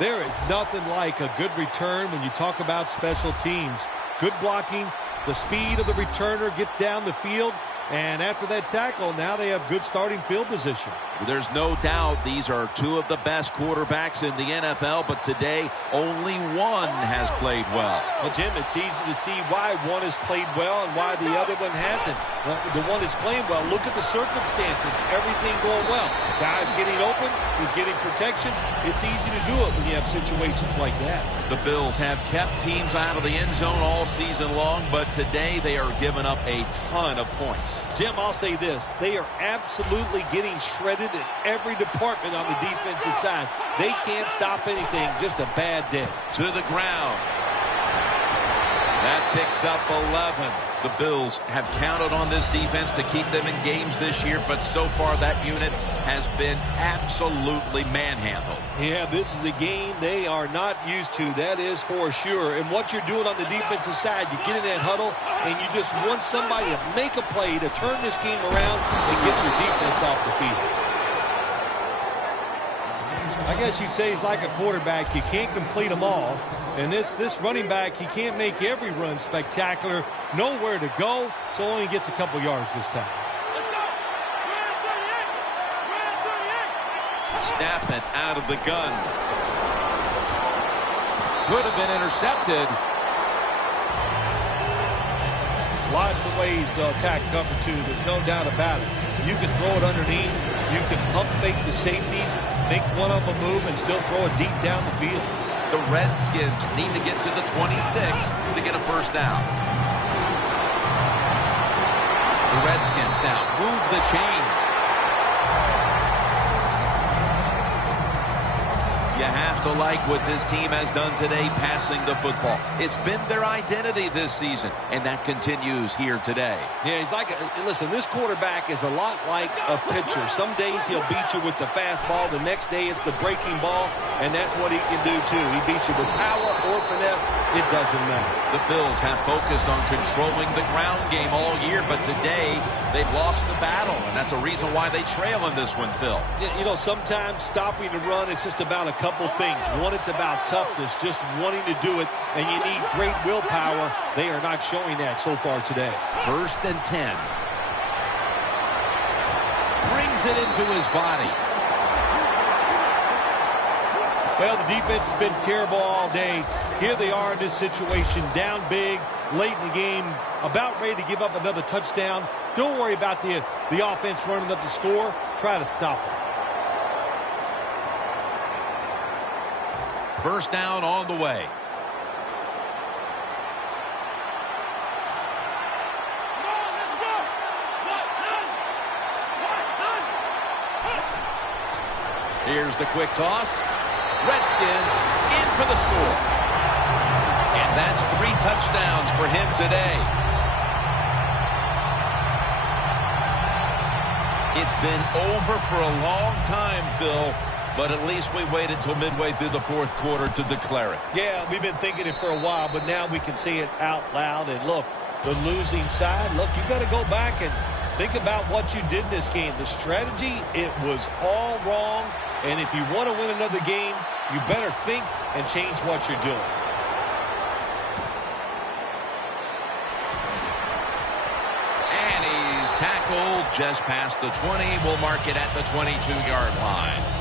There is nothing like a good return when you talk about special teams. Good blocking, the speed of the returner gets down the field, and after that tackle, now they have good starting field position. There's no doubt these are two of the best quarterbacks in the NFL, but today only one has played well. Well, Jim, it's easy to see why one has played well and why the other one hasn't. The one that's playing well, look at the circumstances. Everything going well. Guy's getting open. He's getting protection. It's easy to do it when you have situations like that. The Bills have kept teams out of the end zone all season long, but today they are giving up a ton of points. Jim, I'll say this. They are absolutely getting shredded in every department on the defensive side. They can't stop anything. Just a bad day. To the ground. That picks up 11. The Bills have counted on this defense to keep them in games this year, but so far that unit has been absolutely manhandled. Yeah, this is a game they are not used to. That is for sure. And what you're doing on the defensive side, you get in that huddle, and you just want somebody to make a play to turn this game around and get your defense off the field. I guess you'd say he's like a quarterback. You can't complete them all. And this running back, he can't make every run spectacular. Nowhere to go, so only gets a couple yards this time. Snap it out of the gun. Could have been intercepted. Lots of ways to attack cover two. There's no doubt about it. You can throw it underneath. You can pump fake the safeties, make one of them move, and still throw it deep down the field. The Redskins need to get to the 26 to get a first down. The Redskins now move the chains. You have to like what this team has done today passing the football. It's been their identity this season, and that continues here today. Yeah, he's like, listen, this quarterback is a lot like a pitcher. Some days he'll beat you with the fastball. The next day it's the breaking ball, and that's what he can do too. He beats you with power or finesse. It doesn't matter. The Bills have focused on controlling the ground game all year, but today they've lost the battle, and that's a reason why they trail in this one, Phil. You know, sometimes stopping the run, it's just about a couple things. One, it's about toughness, just wanting to do it, and you need great willpower. They are not showing that so far today. 1st and 10. Brings it into his body. Well, the defense has been terrible all day. Here they are in this situation, down big, late in the game, about ready to give up another touchdown. Don't worry about the offense running up the score. Try to stop it. 1st down on the way. Here's the quick toss. Redskins in for the score. And that's 3 touchdowns for him today. It's been over for a long time, Phil, but at least we waited till midway through the 4th quarter to declare it. Yeah, we've been thinking it for a while, but now we can say it out loud. And look, the losing side, look, you got to go back and think about what you did in this game. The strategy, it was all wrong. And if you want to win another game, you better think and change what you're doing. And he's tackled just past the 20. We'll mark it at the 22-yard line.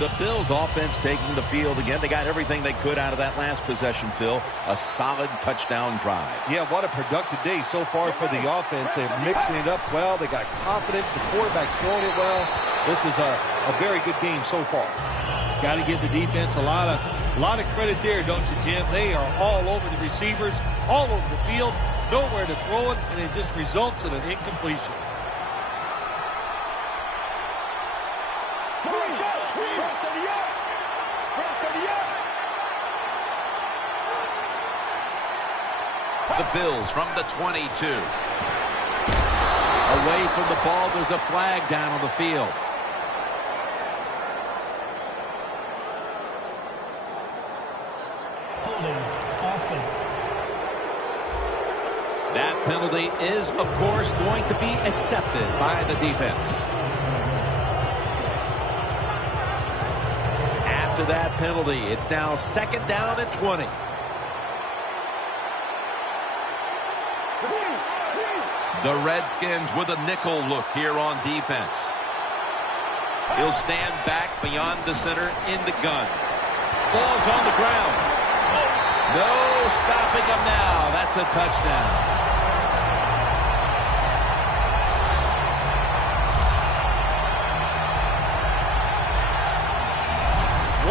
The Bills offense taking the field again. They got everything they could out of that last possession, Phil. A solid touchdown drive. Yeah, what a productive day so far for the offense. They're mixing it up well. They got confidence. The quarterback's throwing it well. This is a very good game so far. Got to give the defense a lot of credit there, don't you, Jim? They are all over the receivers, all over the field, nowhere to throw it, and it just results in an incompletion. The Bills from the 22. Away from the ball, there's a flag down on the field. Holding offense. That penalty is, of course, going to be accepted by the defense. After that penalty, it's now 2nd down and 20. The Redskins with a nickel look here on defense. He'll stand back beyond the center in the gun. Ball's on the ground. No stopping him now. That's a touchdown.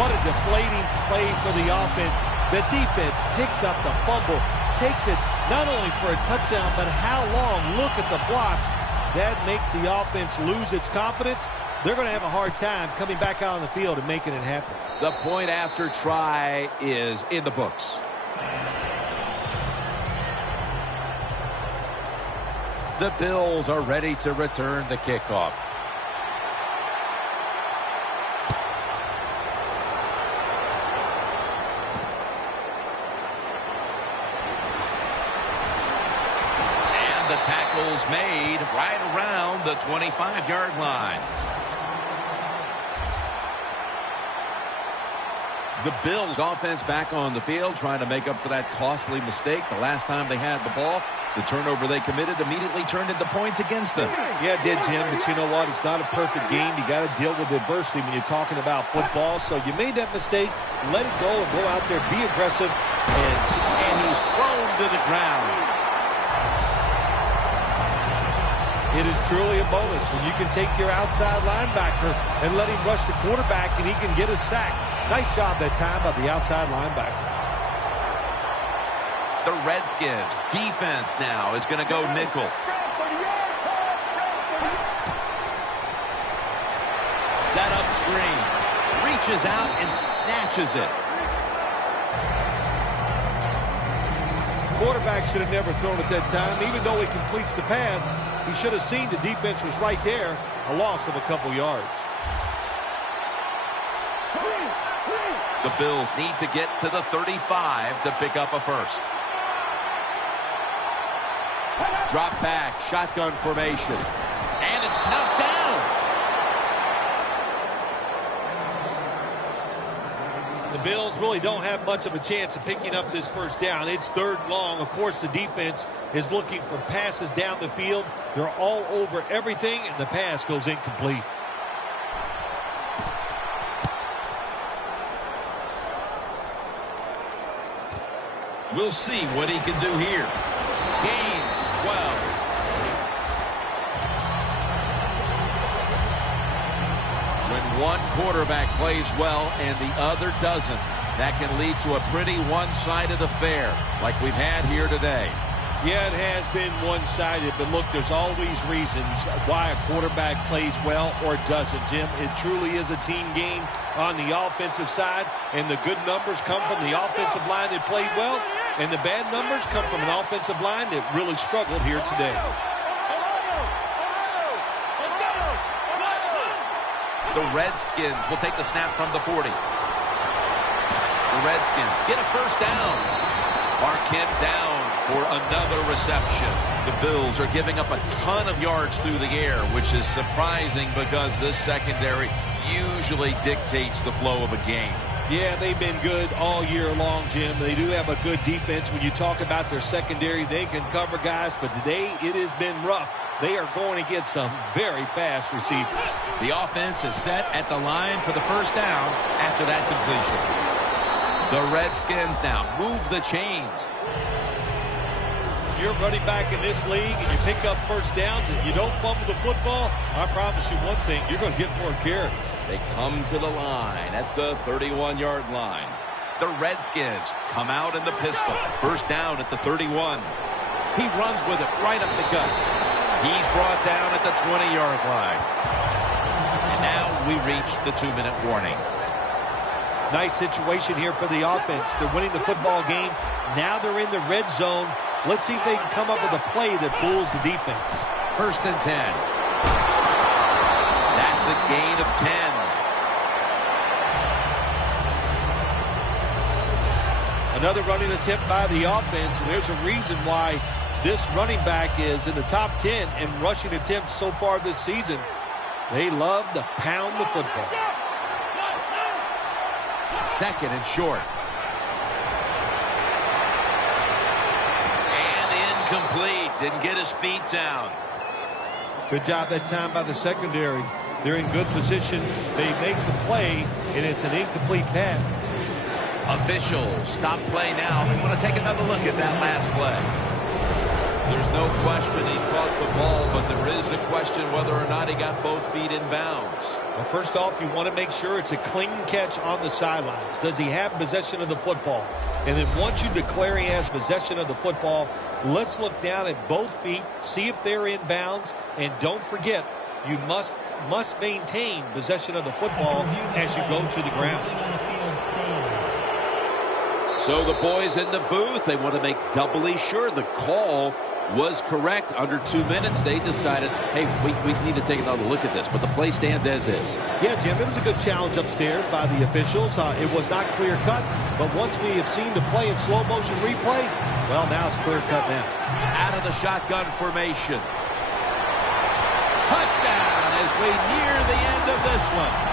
What a deflating play for the offense. The defense picks up the fumble, takes it not only for a touchdown, but how long? Look at the blocks. That makes the offense lose its confidence. They're going to have a hard time coming back out on the field and making it happen. The point after try is in the books. The Bills are ready to return the kickoff. Tackles made right around the 25-yard line. The Bills offense back on the field trying to make up for that costly mistake. The last time they had the ball, the turnover they committed immediately turned into points against them. Yeah, it did, Jim, but you know what? It's not a perfect game. You got to deal with adversity when you're talking about football. So you made that mistake, let it go, and go out there, be aggressive. And he's thrown to the ground. It is truly a bonus when you can take your outside linebacker and let him rush the quarterback and he can get a sack. Nice job that time by the outside linebacker. The Redskins defense now is going to go nickel. Set up screen. Reaches out and snatches it. Quarterback should have never thrown at that time. Even though he completes the pass, he should have seen the defense was right there. A loss of a couple yards. The Bills need to get to the 35 to pick up a first. Drop back, shotgun formation. And it's knocked down. The Bills really don't have much of a chance of picking up this first down. It's third and long. Of course, the defense is looking for passes down the field. They're all over everything, and the pass goes incomplete. We'll see what he can do here. Gains 12. When one quarterback plays well and the other doesn't, that can lead to a pretty one-sided affair like we've had here today. Yeah, it has been one-sided, but look, there's always reasons why a quarterback plays well or doesn't, Jim. It truly is a team game on the offensive side, and the good numbers come from the offensive line that played well, and the bad numbers come from an offensive line that really struggled here today. The Redskins will take the snap from the 40. The Redskins get a first down. Mark him down for another reception. The Bills are giving up a ton of yards through the air, which is surprising because this secondary usually dictates the flow of a game. Yeah, they've been good all year long, Jim. They do have a good defense. When you talk about their secondary, they can cover guys, but today it has been rough. They are going to get some very fast receivers. The offense is set at the line for the first down after that completion. The Redskins now move the chains. You're running back in this league and you pick up first downs and you don't fumble the football, I promise you one thing, you're going to get more carries. They come to the line at the 31-yard line. The Redskins come out in the pistol. First down at the 31. He runs with it right up the gut. He's brought down at the 20-yard line. And now we reach the 2-minute warning. Nice situation here for the offense. They're winning the football game. Now they're in the red zone. Let's see if they can come up with a play that fools the defense. First and 10. That's a gain of 10. Another running attempt by the offense, and there's a reason why this running back is in the top 10 in rushing attempts so far this season. They love to pound the football. Second and short. Complete. Didn't get his feet down. Good job that time by the secondary. They're in good position. They make the play, and it's an incomplete pass. Officials stop play now. We want to take another look at that last play. There's no question he caught the ball, but there is a question whether or not he got both feet in bounds. Well, first off, you want to make sure it's a clean catch on the sidelines. Does he have possession of the football? And then once you declare he has possession of the football, let's look down at both feet, see if they're in bounds, and don't forget, you must maintain possession of the football as you go to the ground. So the boys in the booth, they want to make doubly sure the call was correct. Under 2 minutes, they decided, hey, we need to take another look at this, but the play stands as is. Yeah, Jim, it was a good challenge upstairs by the officials. It was not clear-cut, but once we have seen the play in slow-motion replay, well, now it's clear-cut now. Out of the shotgun formation. Touchdown as we near the end of this one.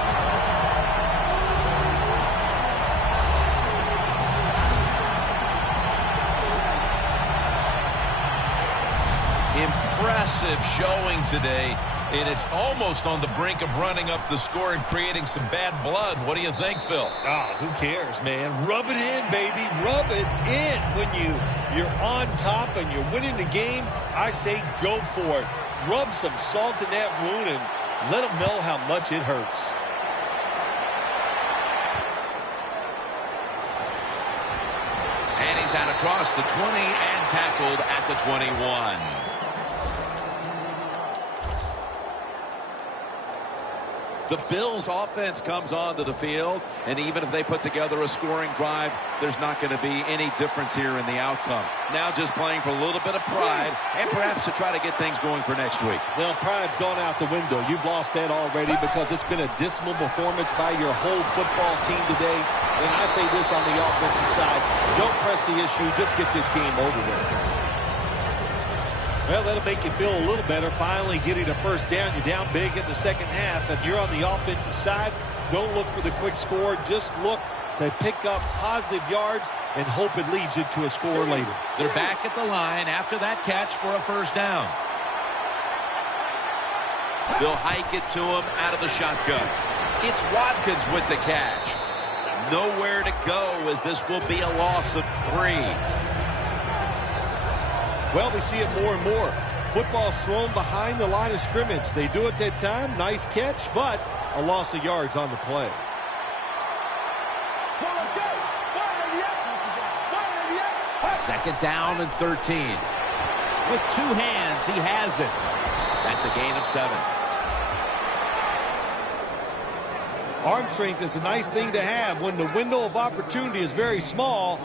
Impressive showing today, and it's almost on the brink of running up the score and creating some bad blood. What do you think, Phil? Oh, who cares, man? Rub it in, baby. Rub it in. When you're on top and you're winning the game, I say go for it. Rub some salt in that wound and let them know how much it hurts. And he's out across the 20 and tackled at the 21. The Bills offense comes onto the field, and even if they put together a scoring drive, there's not going to be any difference here in the outcome. Now just playing for a little bit of pride and perhaps to try to get things going for next week. Well, pride's gone out the window. You've lost that already because it's been a dismal performance by your whole football team today. And I say this on the offensive side, don't press the issue, just get this game over with. Well, that'll make you feel a little better. Finally getting a first down. You're down big in the second half. If you're on the offensive side, don't look for the quick score. Just look to pick up positive yards and hope it leads you to a score later. They're back at the line after that catch for a first down. They'll hike it to him out of the shotgun. It's Watkins with the catch. Nowhere to go as this will be a loss of 3. Well, we see it more and more. Football thrown behind the line of scrimmage. They do it that time. Nice catch, but a loss of yards on the play. Second down and 13. With 2 hands, he has it. That's a gain of 7. Arm strength is a nice thing to have when the window of opportunity is very small.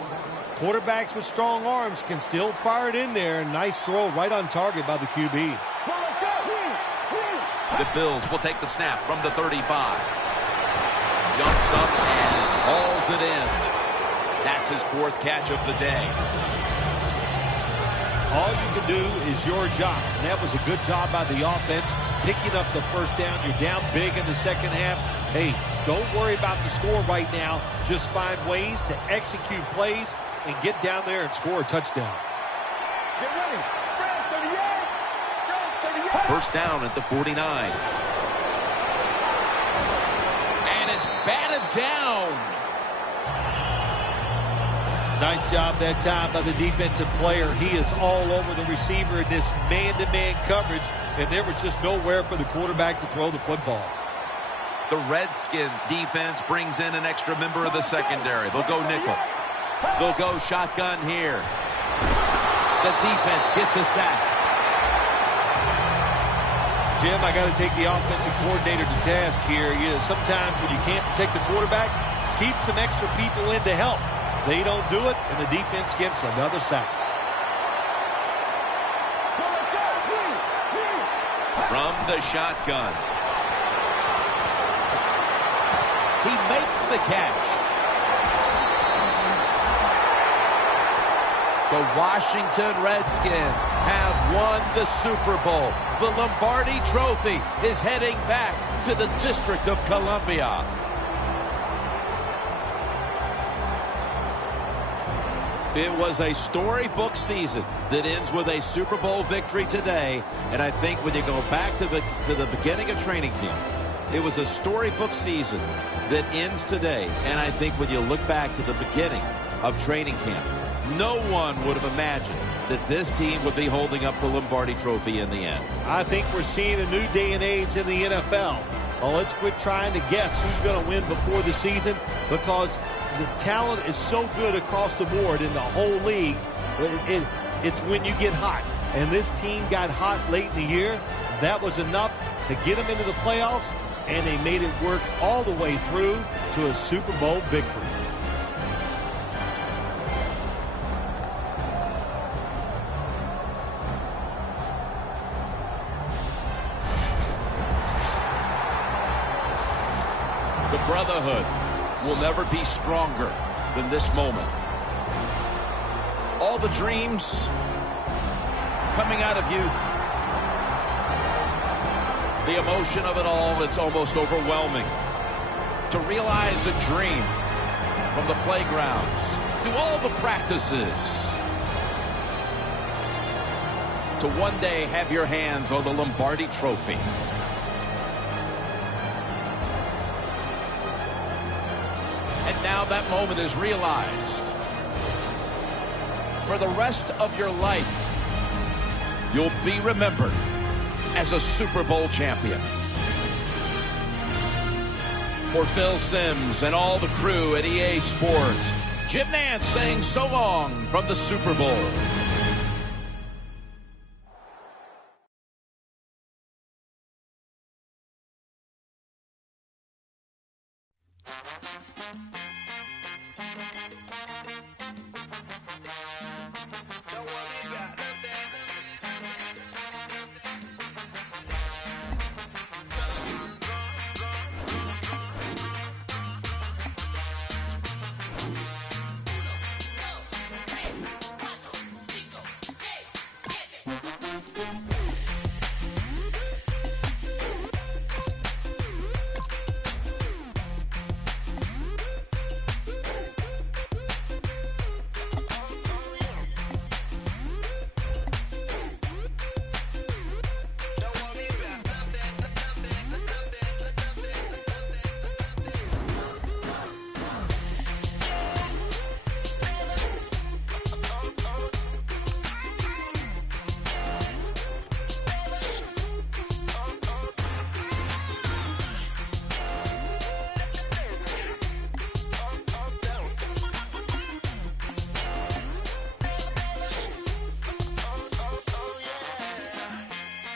Quarterbacks with strong arms can still fire it in there. Nice throw right on target by the QB. The Bills will take the snap from the 35. Jumps up and hauls it in. That's his 4th catch of the day. All you can do is your job. And that was a good job by the offense. Picking up the first down. You're down big in the second half. Hey, don't worry about the score right now. Just find ways to execute plays and get down there and score a touchdown. Get ready. 38. First down at the 49. And it's batted down. Nice job that time by the defensive player. He is all over the receiver in this man-to-man coverage, and there was just nowhere for the quarterback to throw the football. The Redskins defense brings in an extra member of the secondary. They'll go nickel. They'll go shotgun here. The defense gets a sack. Jim, I got to take the offensive coordinator to task here. Sometimes when you can't protect the quarterback, keep some extra people in to help. They don't do it, and the defense gets another sack. From the shotgun. He makes the catch. The Washington Redskins have won the Super Bowl. The Lombardi Trophy is heading back to the District of Columbia. It was a storybook season that ends with a Super Bowl victory today. And I think when you go back to the beginning of training camp, it was a storybook season that ends today. And I think when you look back to the beginning of training camp, no one would have imagined that this team would be holding up the Lombardi Trophy in the end. I think we're seeing a new day and age in the NFL. Well, let's quit trying to guess who's going to win before the season, because the talent is so good across the board in the whole league. It's when you get hot. And this team got hot late in the year. That was enough to get them into the playoffs, and they made it work all the way through to a Super Bowl victory. The brotherhood will never be stronger than this moment. All the dreams coming out of youth. The emotion of it all, it's almost overwhelming. To realize a dream from the playgrounds, through all the practices, to one day have your hands on the Lombardi Trophy. And now that moment is realized. For the rest of your life, you'll be remembered as a Super Bowl champion. For Phil Simms and all the crew at EA Sports, Jim Nance saying so long from the Super Bowl.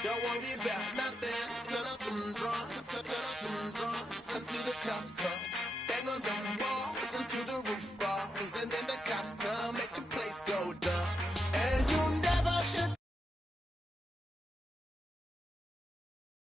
Don't worry about nothing.